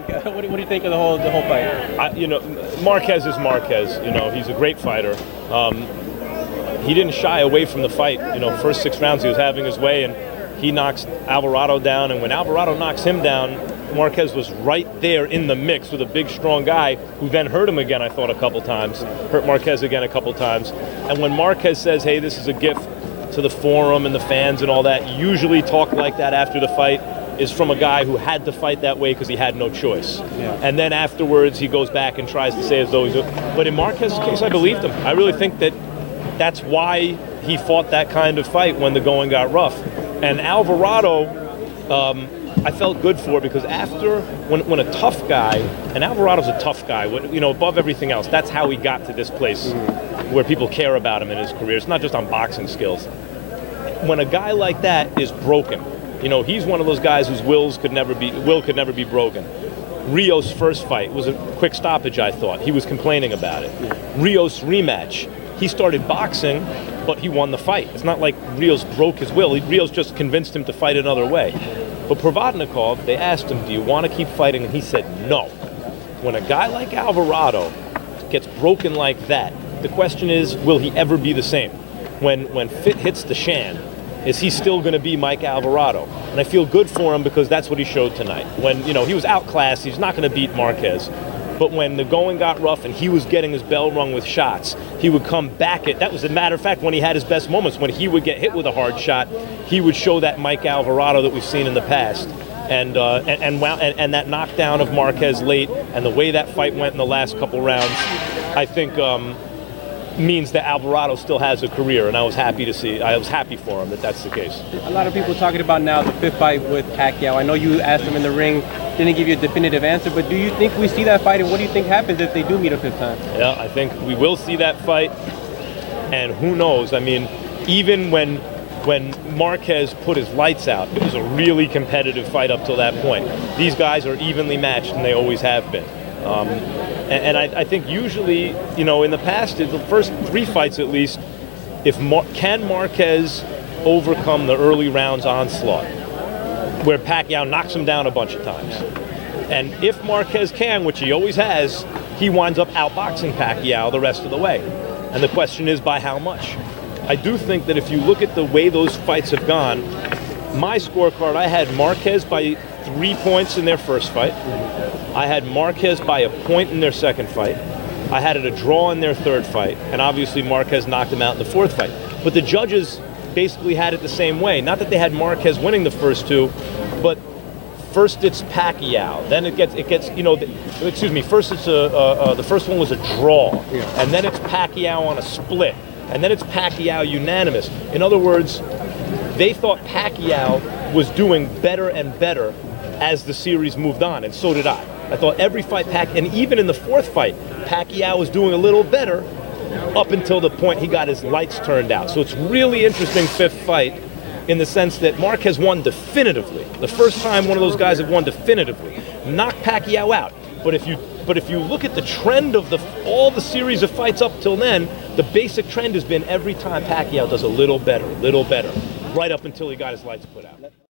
think? What do you think of the whole fight? You know, Marquez is Marquez. You know, he's a great fighter. He didn't shy away from the fight. You know, first 6 rounds he was having his way, and he knocks Alvarado down. And when Alvarado knocks him down, Marquez was right there in the mix with a big, strong guy who then hurt him again, I thought, a couple times. Hurt Marquez again a couple times. And when Marquez says, hey, this is a gift to the forum and the fans and all that, usually talk like that after the fight is from a guy who had to fight that way because he had no choice. Yeah. And then afterwards he goes back and tries to say as though he's... But in Marquez's case, I believed him. I really think that that's why he fought that kind of fight when the going got rough. And Alvarado, I felt good for, because after, when a tough guy, and Alvarado's a tough guy, you know, above everything else, that's how he got to this place where people care about him in his career. It's not just on boxing skills. When a guy like that is broken, you know, he's one of those guys whose will could never be broken. Rios' first fight was a quick stoppage, I thought. He was complaining about it. Rios' rematch, he started boxing, but he won the fight. It's not like Rios broke his will. Rios just convinced him to fight another way. But Provodnikov, they asked him, do you want to keep fighting? And he said no. When a guy like Alvarado gets broken like that, the question is, will he ever be the same? When fit hits the shan, is he still going to be Mike Alvarado? And I feel good for him because that's what he showed tonight. When, you know, he was outclassed, he's not going to beat Marquez. But when the going got rough and he was getting his bell rung with shots, he would come back at, that was a matter of fact when he had his best moments, when he would get hit with a hard shot, he would show that Mike Alvarado that we've seen in the past. And that knockdown of Marquez late and the way that fight went in the last couple rounds, I think means that Alvarado still has a career, and I was happy to see. I was happy for him that that's the case. A lot of people talking about now the 5th fight with Pacquiao. I know you asked him in the ring, didn't give you a definitive answer, but do you think we see that fight, and what do you think happens if they do meet a 5th time? Yeah, I think we will see that fight, and who knows? I mean, even when Marquez put his lights out, it was a really competitive fight up till that point. These guys are evenly matched, and they always have been. And I think usually, you know, in the past, the first 3 fights at least, can Marquez overcome the early rounds onslaught, where Pacquiao knocks him down a bunch of times? And if Marquez can, which he always has, he winds up outboxing Pacquiao the rest of the way. And the question is, by how much? I do think that if you look at the way those fights have gone, my scorecard, I had Marquez by 3 points in their first fight. I had Marquez by a point in their second fight. I had it a draw in their third fight. And obviously Marquez knocked him out in the 4th fight. But the judges basically had it the same way. Not that they had Marquez winning the first 2, but first it's Pacquiao. Then it gets you know, excuse me, first it's the first one was a draw. Yeah. And then it's Pacquiao on a split. And then it's Pacquiao unanimous. In other words, they thought Pacquiao was doing better and better as the series moved on, and so did I. I thought every fight, and even in the 4th fight, Pacquiao was doing a little better up until the point he got his lights turned out. So it's really interesting 5th fight in the sense that Marquez won definitively. The first time one of those guys have won definitively. Knocked Pacquiao out. But if you look at the trend of all the series of fights up till then, the basic trend has been every time Pacquiao does a little better, right up until he got his lights put out.